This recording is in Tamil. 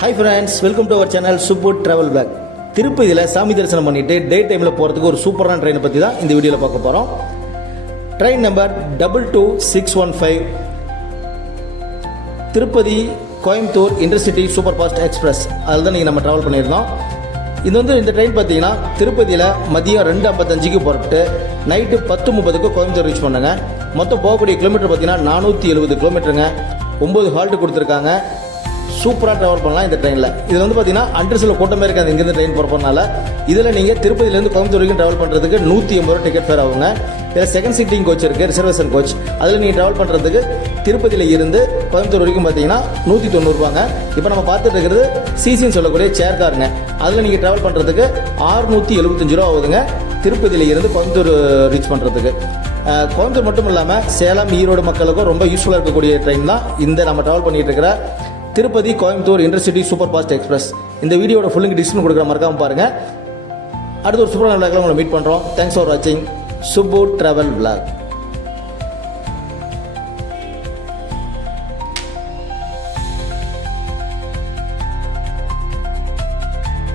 Hi friends, welcome to our channel super travel back. திருப்பதியில் சாமி தரிசனம் பண்ணிட்டு டே டைமில் போகிறதுக்கு ஒரு சூப்பரான ட்ரெயினை பற்றி தான் இந்த வீடியோவில் பார்க்க போகிறோம். Train number 22615 Tirupati Coimbatore intercity super fast express. அதில் தான் நீங்கள் நம்ம ட்ராவல் பண்ணியிருந்தோம். இந்த ட்ரெயின் பார்த்தீங்கன்னா திருப்பதியில் மதியம் 2:55 புறப்பட்டு நைட்டு 10:30 கோயம்புத்தூர் ரீச் பண்ணுங்க. மொத்தம் போகக்கூடிய கிலோமீட்டர் பார்த்தீங்கன்னா 470 கிலோமீட்டருங்க. 9 ஹால்ட்டு கொடுத்துருக்காங்க. சூப்பராக ட்ராவல் பண்ணலாம் இந்த ட்ரெயினில். இதில் பார்த்தீங்கன்னா அண்டர்ஸில் கூட்டமே இருக்காது. இங்கேருந்து ட்ரெயின் போகிறதுனால இதில் நீங்கள் திருப்பதியிலேருந்து கோயம்புத்தூர் வரைக்கும் ட்ராவல் பண்ணுறதுக்கு 180 ரூபா டிக்கெட் ஃபேர் ஆகுங்க. இதில் செகண்ட் சீட்டிங் கோச் இருக்குது, ரிசர்வேஷன் கோச். அதில் நீங்கள் ட்ராவல் பண்ணுறதுக்கு திருப்பதியில் இருந்து கோயம்புத்தூர் வரைக்கும் பார்த்தீங்கன்னா 190 ரூபாங்க. இப்போ நம்ம பார்த்துட்டு இருக்கிறது சிசின்னு சொல்லக்கூடிய சேர் காருங்க. அதில் நீங்கள் ட்ராவல் பண்ணுறதுக்கு 675 ரூபா ஆகுதுங்க திருப்பதியில் இருந்து கோயம்புத்தூர் ரீச் பண்ணுறதுக்கு. கோயம்புத்தூர் மட்டும் இல்லாமல் சேலம், ஈரோடு மக்களுக்கும் ரொம்ப யூஸ்ஃபுல்லாக இருக்கக்கூடிய ட்ரெயின் தான் இந்த நம்ம ட்ராவல் பண்ணிட்டு இருக்கிற Tirupati Coimbatore intercity super fast express. இந்த வீடியோட ஃபுல்லுங்க டிஸ்கிரிப்ஷன் கொடுக்குற மறக்காம பாருங்க. அடுத்து ஒரு சூப்பரான விளாக்ல உங்களை மீட் பண்ணுறோம். தேங்க்ஸ் ஃபார் வாட்சிங் சூப்பர் டிராவல் விளாக்.